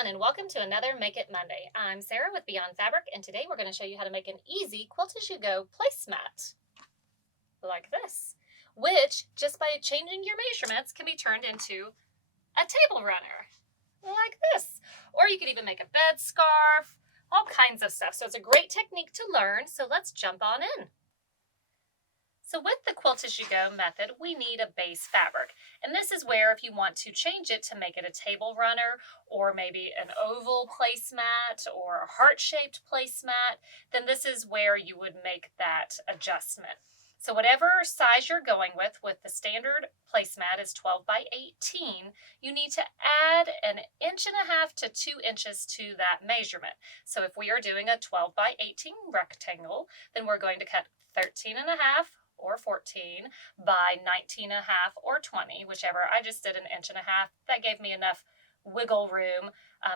everyone, and welcome to another Make It Monday. I'm Sarah with Beyond Fabric, and today we're going to show you how to make an easy quilt as you go placemat like this, which just by changing your measurements can be turned into a table runner like this. Or you could even make a bed scarf, all kinds of stuff. So it's a great technique to learn. So let's jump on in. So with the quilt as you go method, we need a base fabric. And this is where if you want to change it to make it a table runner or maybe an oval placemat or a heart-shaped placemat, then this is where you would make that adjustment. So whatever size you're going with the standard placemat is 12 by 18, you need to add 1.5 inches to 2 inches to that measurement. So if we are doing a 12 by 18 rectangle, then we're going to cut 13.5 or 14 by 19.5 or 20, whichever. I just did 1.5 inches. That gave me enough wiggle room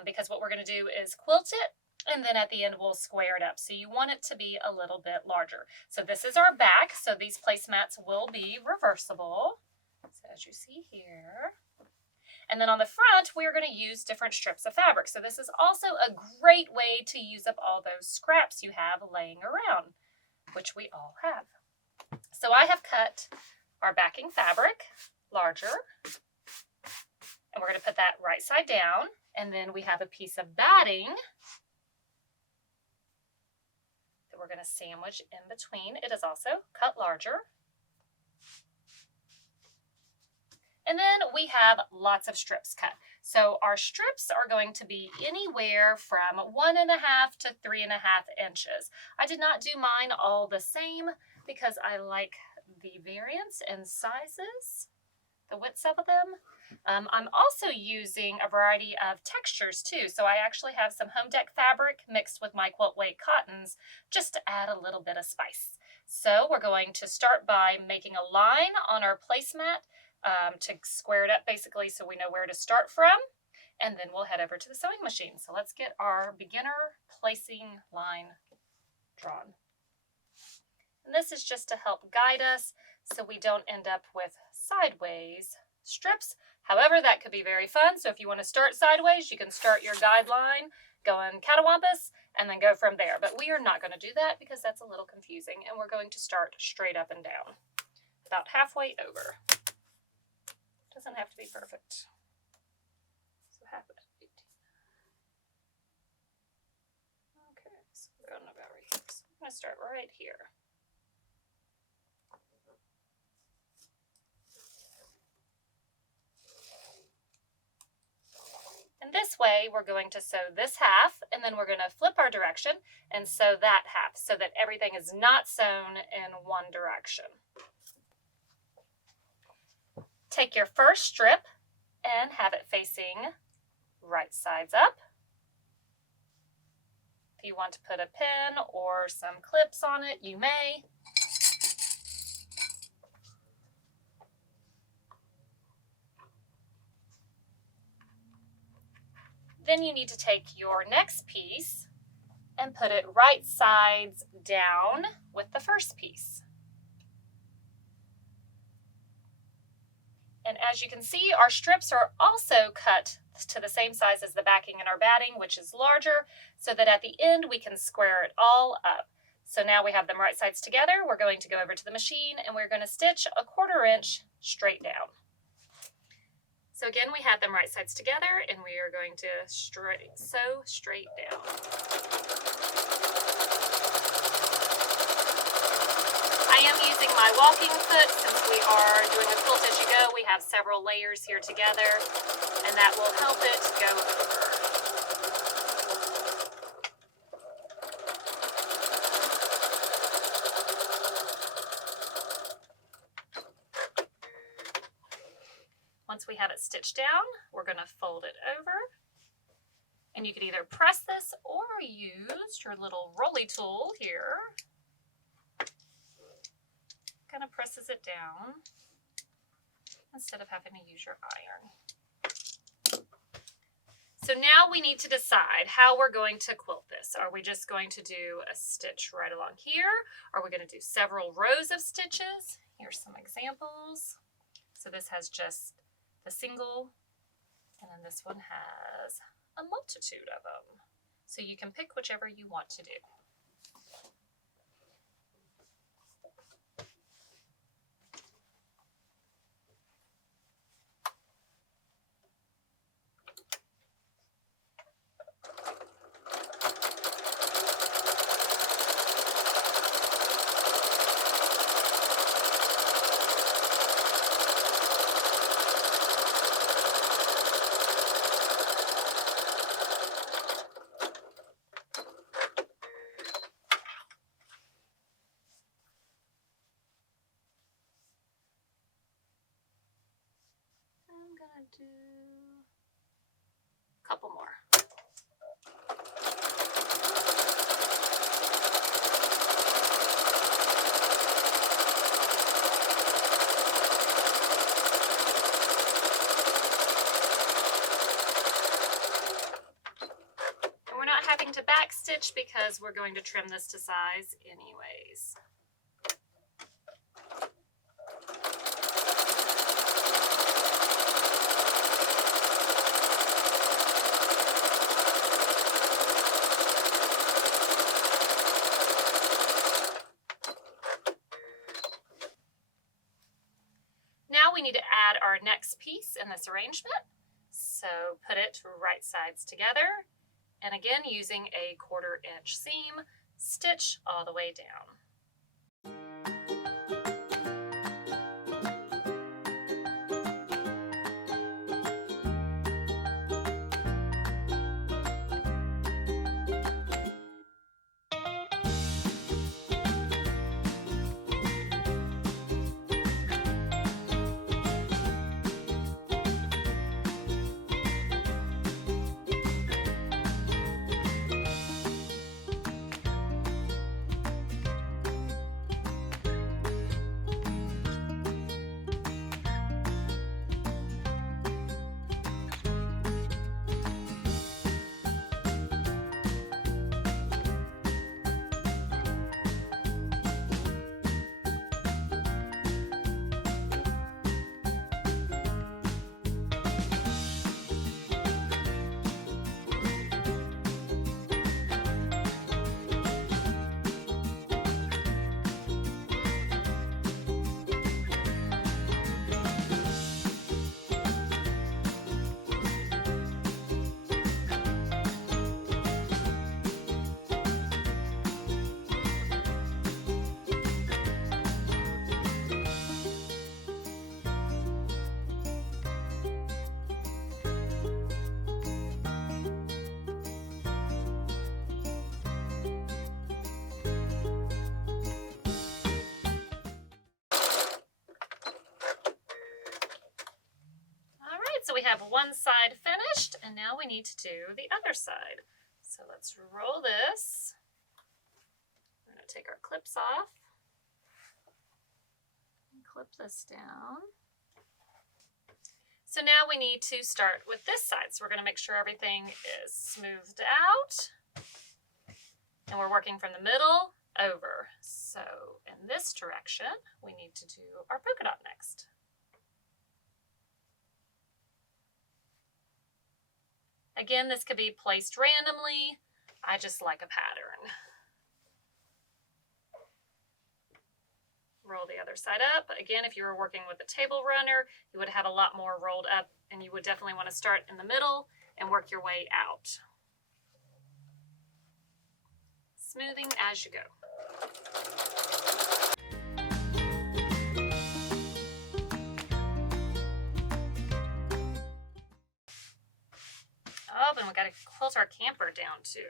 because what we're going to do is quilt it, and then at the end we'll square it up. So you want it to be a little bit larger. So this is our back. So these placemats will be reversible, so as you see here. And then on the front, we're going to use different strips of fabric. So this is also a great way to use up all those scraps you have laying around, which we all have. So I have cut our backing fabric larger, and we're going to put that right side down. And then we have a piece of batting that we're going to sandwich in between. It is also cut larger. And then we have lots of strips cut. So our strips are going to be anywhere from 1.5 to 3.5 inches. I did not do mine all the same because I like the variance in sizes, the widths of them. I'm also using a variety of textures too. So I actually have some home deck fabric mixed with my quilt weight cottons just to add a little bit of spice. So we're going to start by making a line on our placemat to square it up basically so we know where to start from. And then we'll head over to the sewing machine. So let's get our beginner placing line drawn. And this is just to help guide us so we don't end up with sideways strips. However, that could be very fun. So if you want to start sideways, you can start your guideline going catawampus and then go from there. But we are not going to do that because that's a little confusing. And we're going to start straight up and down, about halfway over. Doesn't have to be perfect. So half at 18. Okay, so we're going about right here. So I'm going to start right here. And this way, we're going to sew this half, and then we're going to flip our direction and sew that half so that everything is not sewn in one direction. Take your first strip and have it facing right sides up. If you want to put a pin or some clips on it, you may. Then you need to take your next piece and put it right sides down with the first piece. And as you can see, our strips are also cut to the same size as the backing and our batting, which is larger, so that at the end we can square it all up. So now we have them right sides together. We're going to go over to the machine and we're going to stitch 1/4 inch straight down. So again, we have them right sides together and we are going to sew straight down. I am using my walking foot since we are doing a quilt as you go. We have several layers here together and that will help it go over. Once we have it stitched down, we're going to fold it over. And you can either press this or use your little rolly tool here. Kind of presses it down instead of having to use your iron. So now we need to decide how we're going to quilt this. Are we just going to do a stitch right along here? Are we going to do several rows of stitches? Here's some examples. So this has just the single, and then this one has a multitude of them. So you can pick whichever you want to do. I'm gonna do a couple more. And we're not having to backstitch because we're going to trim this to size anyways. We need to add our next piece in this arrangement. So put it right sides together, and again using a 1/4 inch seam, stitch all the way down. So we have one side finished, and now we need to do the other side. So let's roll this. We're going to take our clips off and clip this down. So now we need to start with this side. So we're going to make sure everything is smoothed out, and we're working from the middle over. So in this direction, we need to do our polka dot next. Again, this could be placed randomly. I just like a pattern. Roll the other side up. Again, if you were working with a table runner, you would have a lot more rolled up, and you would definitely want to start in the middle and work your way out. Smoothing as you go. Oh, and we got to quilt our camper down too.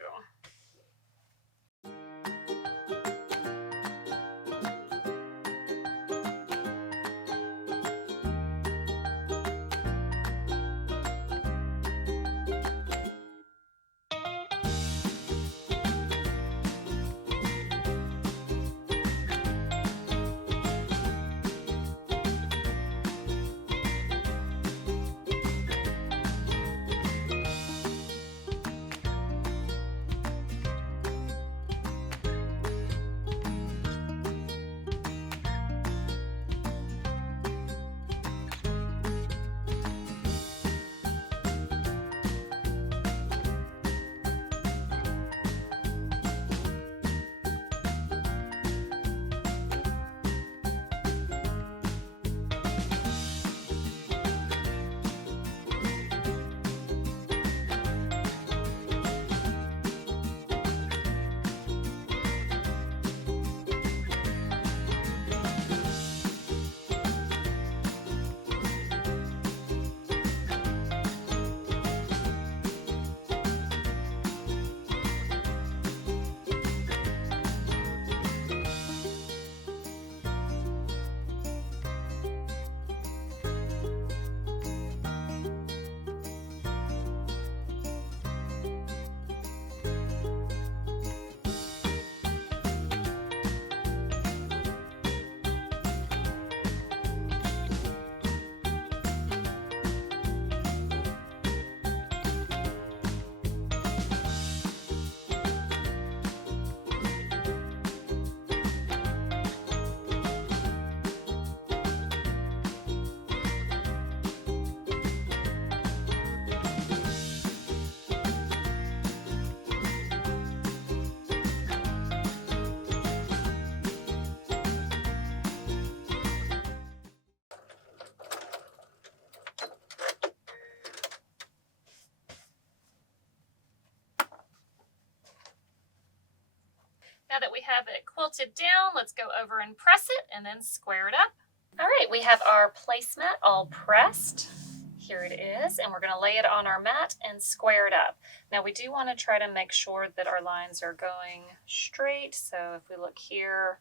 have it quilted down, let's go over and press it and then square it up. All right, we have our placemat all pressed. Here it is, and we're going to lay it on our mat and square it up. Now we do want to try to make sure that our lines are going straight. So if we look here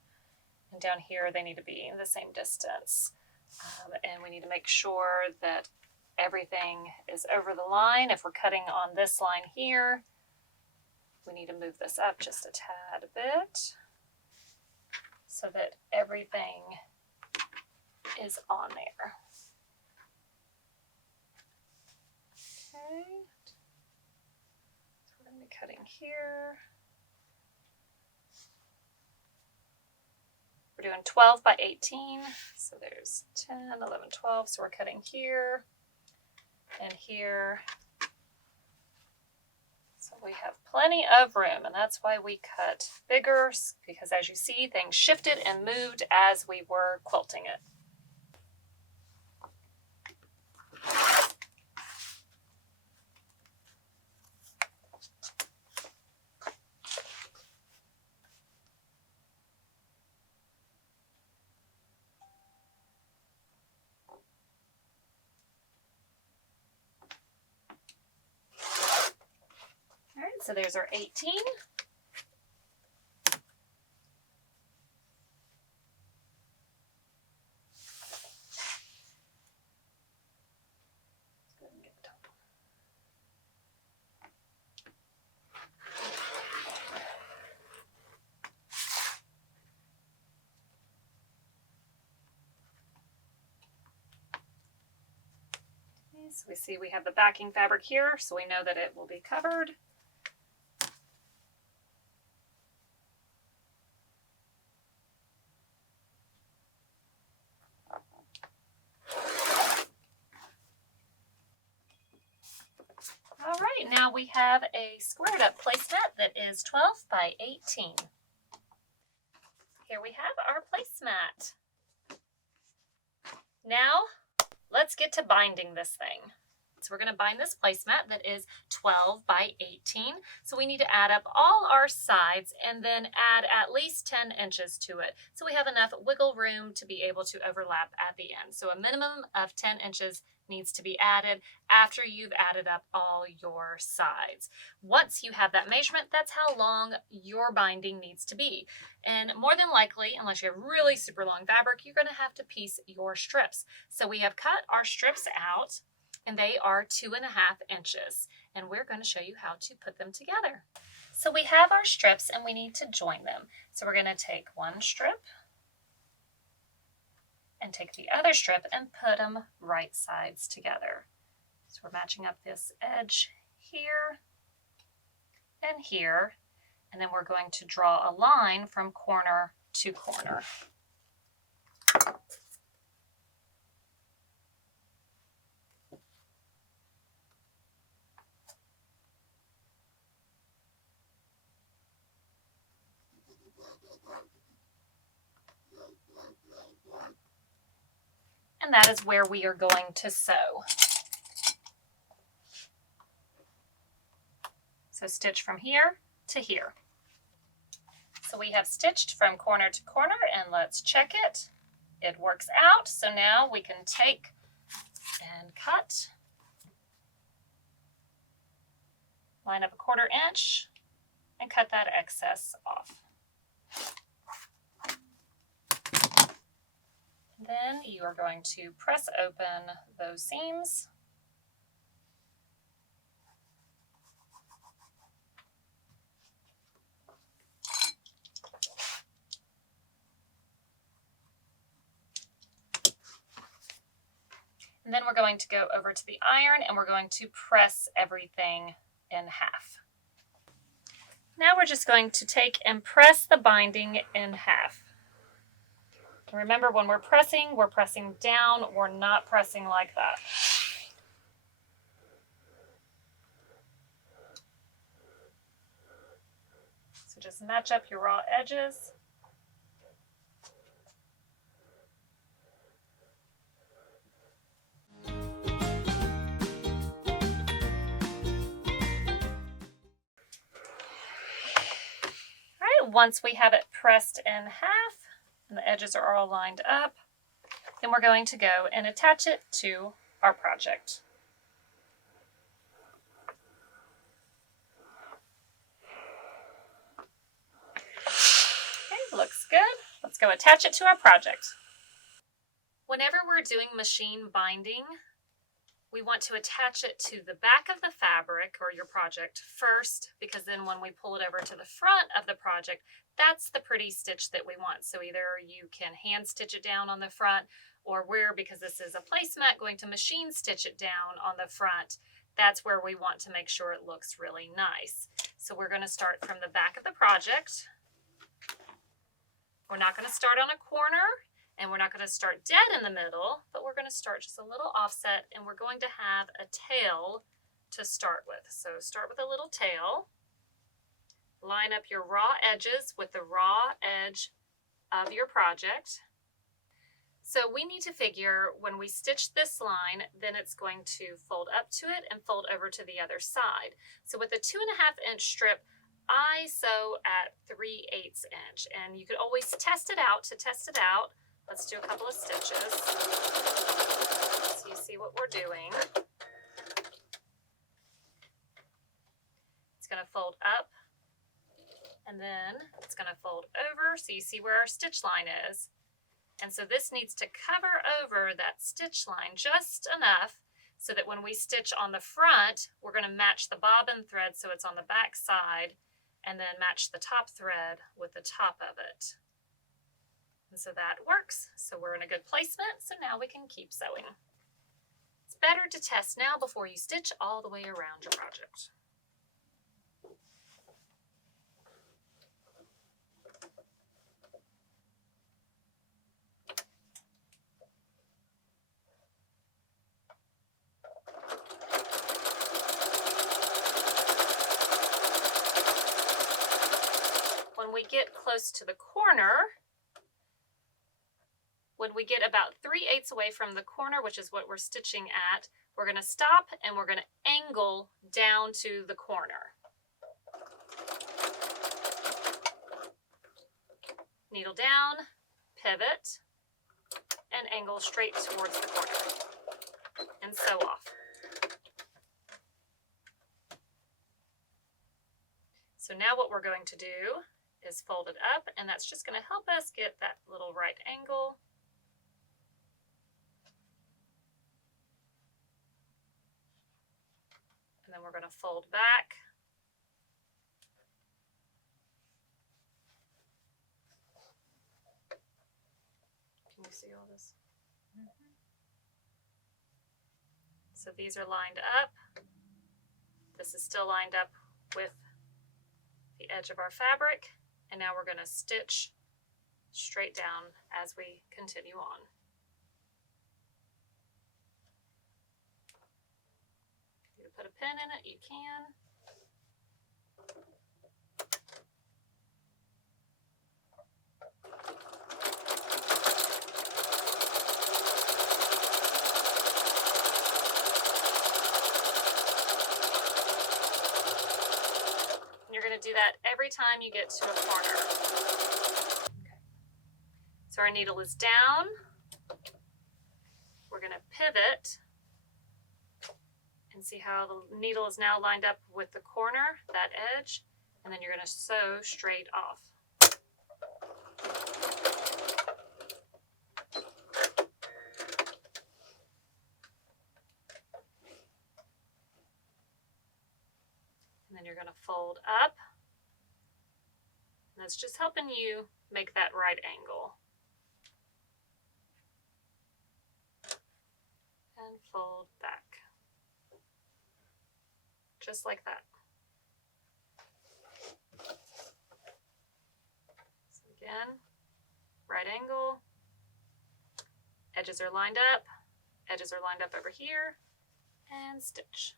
and down here, they need to be the same distance. And we need to make sure that everything is over the line. If we're cutting on this line here, we need to move this up just a tad bit so that everything is on there. Okay, so we're going to be cutting here. We're doing 12 by 18, so there's 10, 11, 12, so we're cutting here and here. So we have plenty of room, and that's why we cut bigger, because as you see, things shifted and moved as we were quilting it. All right, so there's our 18. So we see we have the backing fabric here, so we know that it will be covered. All right, now we have a squared up placemat that is 12 by 18. Here we have our placemat. Now, let's get to binding this thing. So we're going to bind this placemat that is 12 by 18. So we need to add up all our sides and then add at least 10 inches to it. So we have enough wiggle room to be able to overlap at the end. So a minimum of 10 inches needs to be added after you've added up all your sides. Once you have that measurement, that's how long your binding needs to be. And more than likely, unless you have really super long fabric, you're going to have to piece your strips. So we have cut our strips out, and they are 2.5 inches. And we're going to show you how to put them together. So we have our strips and we need to join them. So we're going to take one strip and take the other strip and put them right sides together. So we're matching up this edge here and here, and then we're going to draw a line from corner to corner. And that is where we are going to sew. So stitch from here to here. So we have stitched from corner to corner, and let's check it. It works out. So now we can take and cut. Line up 1/4 inch and cut that excess off. Then you are going to press open those seams. And then we're going to go over to the iron and we're going to press everything in half. Now we're just going to take and press the binding in half. Remember, when we're pressing down. We're not pressing like that. So just match up your raw edges. once we have it pressed in half and the edges are all lined up, then we're going to go and attach it to our project. Okay, looks good. Let's go attach it to our project. Whenever we're doing machine binding, we want to attach it to the back of the fabric or your project first, because then when we pull it over to the front of the project, that's the pretty stitch that we want. So either you can hand stitch it down on the front, or we're, because this is a placemat, going to machine stitch it down on the front. That's where we want to make sure it looks really nice. So we're going to start from the back of the project. We're not going to start on a corner, and we're not going to start dead in the middle, but we're going to start just a little offset, and we're going to have a tail to start with. So start with a little tail. Line up your raw edges with the raw edge of your project. So we need to figure when we stitch this line, then it's going to fold up to it and fold over to the other side. So with a 2.5 inch strip, I sew at 3/8 inch, and you could always test it out. To test it out, let's do a couple of stitches so you see what we're doing. It's going to fold up, and then it's going to fold over so you see where our stitch line is. And so this needs to cover over that stitch line just enough so that when we stitch on the front, we're going to match the bobbin thread so it's on the back side, and then match the top thread with the top of it. And so that works. So we're in a good placement, so now we can keep sewing. It's better to test now before you stitch all the way around your project. When we get close to the corner, when we get about 3/8 away from the corner, which is what we're stitching at, we're going to stop and we're going to angle down to the corner. Needle down, pivot, and angle straight towards the corner, and sew off. So now what we're going to do is fold it up, and that's just going to help us get that little right angle. And then we're going to fold back. Can you see all this? So these are lined up. This is still lined up with the edge of our fabric. And now we're going to stitch straight down as we continue on. If you put a pin in it, you can. Do that every time you get to a corner. Okay. So our needle is down. We're going to pivot and see how the needle is now lined up with the corner, that edge, and then you're going to sew straight off. And then you're going to fold up. That's just helping you make that right angle. And fold back. Just like that. So again, right angle. Edges are lined up. Edges are lined up over here. And stitch.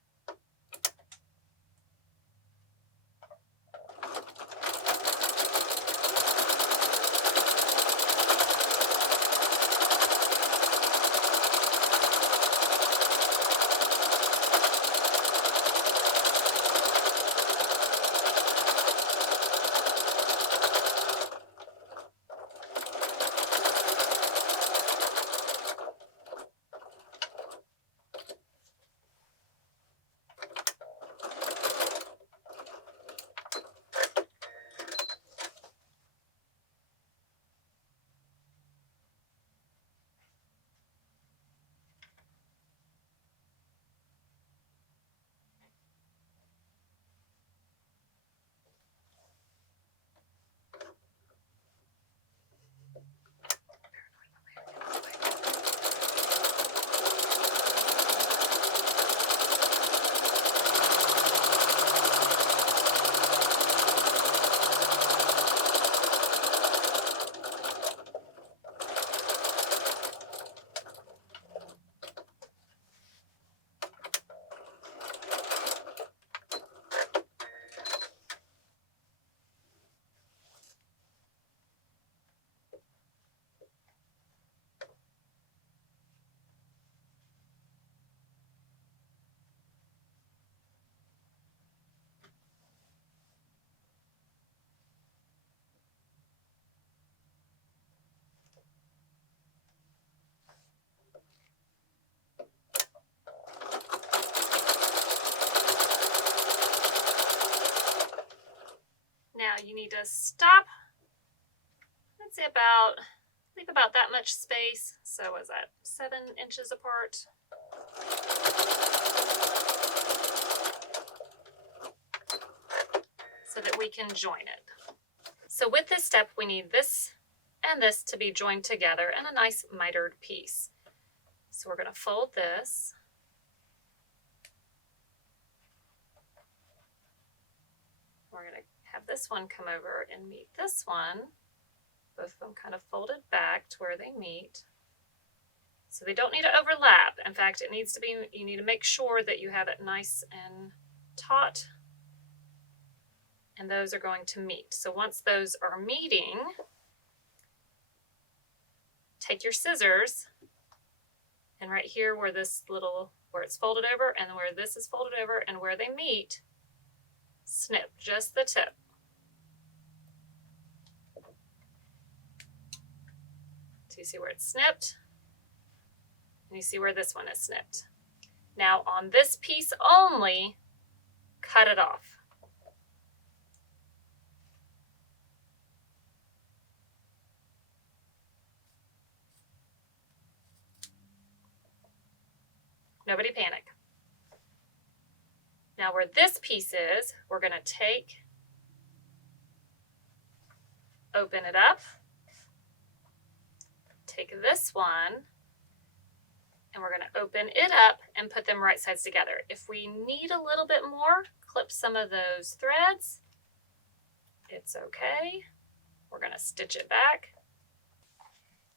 you need to stop. Let's say leave about that much space. So was that 7 inches apart? So that we can join it. So with this step, we need this and this to be joined together in a nice mitered piece. So we're going to fold this. We're going to have this one come over and meet this one. Both of them kind of folded back to where they meet. So they don't need to overlap. In fact, it needs to be, you need to make sure that you have it nice and taut. And those are going to meet. So once those are meeting, take your scissors, and right here where where it's folded over and where this is folded over and where they meet, snip just the tip. So you see where it's snipped, and you see where this one is snipped. Now on this piece only, cut it off. Nobody panic. Now where this piece is, we're going to open it up, take this one, and we're going to open it up and put them right sides together. If we need a little bit more, clip some of those threads. It's okay. We're going to stitch it back.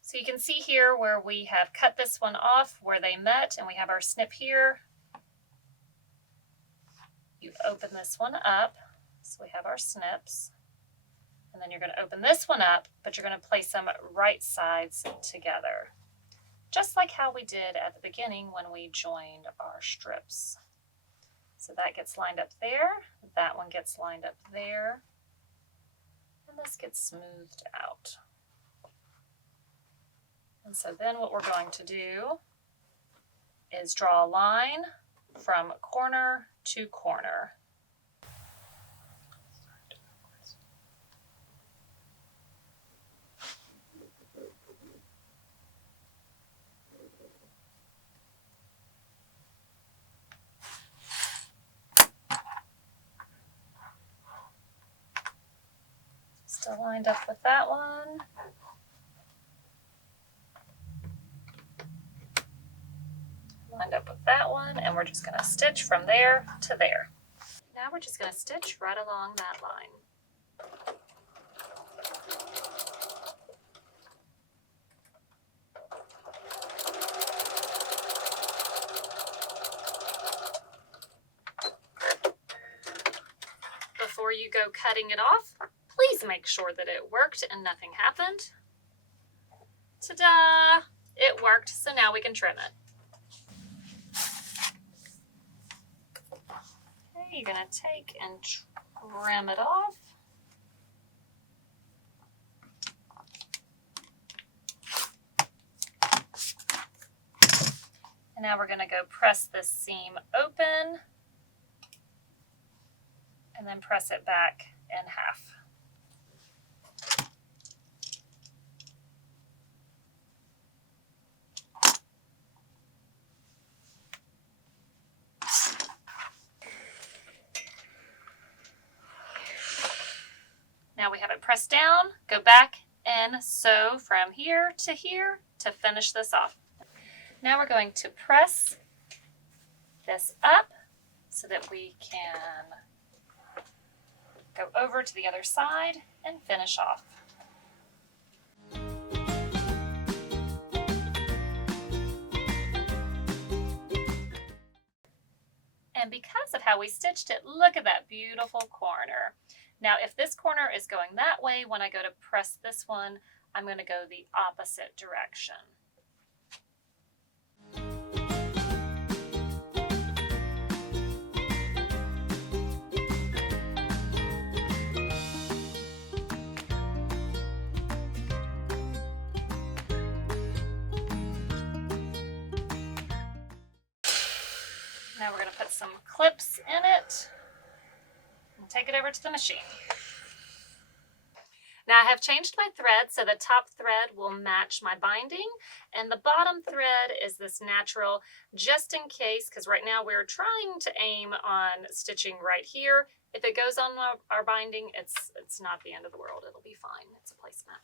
So you can see here where we have cut this one off where they met, and we have our snip here. You open this one up, so we have our snips, and then you're going to open this one up, but you're going to place them right sides together, just like how we did at the beginning when we joined our strips. So that gets lined up there, that one gets lined up there, and this gets smoothed out. And so then what we're going to do is draw a line from corner to corner. Still lined up with that one. Lined up with that one, and we're just going to stitch from there to there. Now we're just going to stitch right along that line. Before you go cutting it off, please make sure that it worked and nothing happened. Ta-da! It worked, so now we can trim it. You're going to take and trim it off. And now we're going to go press this seam open and then press it back in half. Now we have it pressed down, go back and sew from here to finish this off. Now we're going to press this up so that we can go over to the other side and finish off. And because of how we stitched it, look at that beautiful corner. Now, if this corner is going that way, when I go to press this one, I'm going to go the opposite direction. Now we're going to put some clips in it and take it over to the machine. Now I have changed my thread, so the top thread will match my binding, and the bottom thread is this natural, just in case, because right now we're trying to aim on stitching right here. If it goes on our binding, it's not the end of the world. It'll be fine. It's a placemat.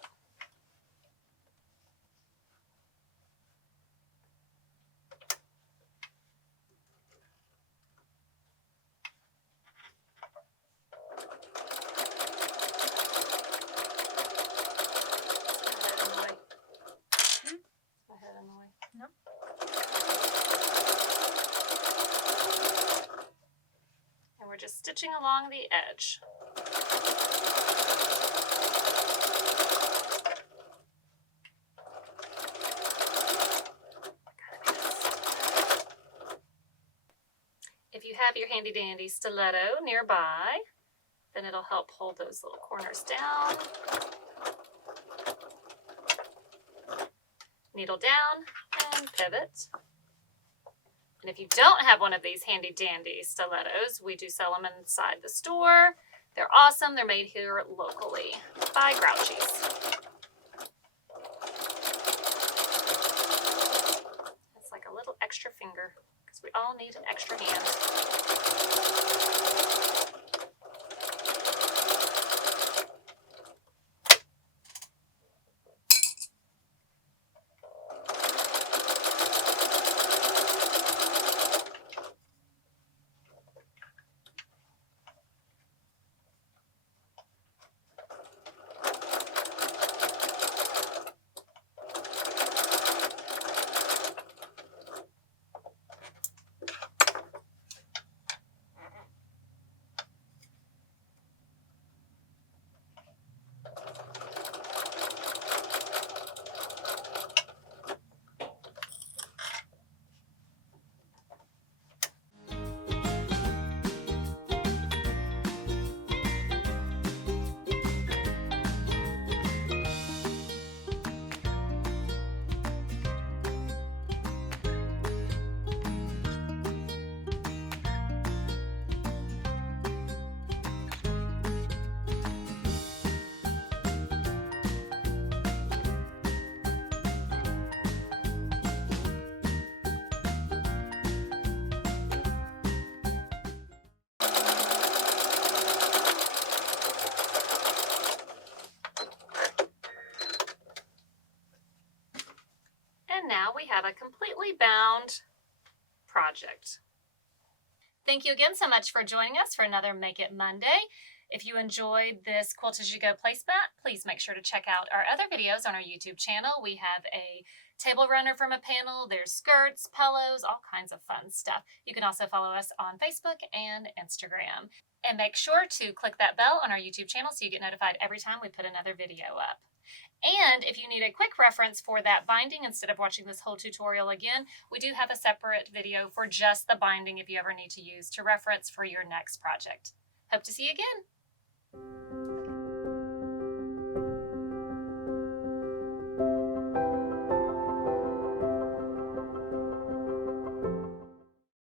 No. And we're just stitching along the edge. If you have your handy dandy stiletto nearby, then it'll help hold those little corners down. Needle down and pivot. And if you don't have one of these handy dandy stilettos, we do sell them inside the store. They're awesome. They're made here locally by Grouchies. It's like a little extra finger because we all need an extra hand. And now we have a completely bound project. Thank you again so much for joining us for another Make It Monday. If you enjoyed this Quilt As You Go placemat, please make sure to check out our other videos on our YouTube channel. We have a table runner from a panel, there's skirts, pillows, all kinds of fun stuff. You can also follow us on Facebook and Instagram. And make sure to click that bell on our YouTube channel so you get notified every time we put another video up. And if you need a quick reference for that binding instead of watching this whole tutorial again, we do have a separate video for just the binding if you ever need to use to reference for your next project. Hope to see you again.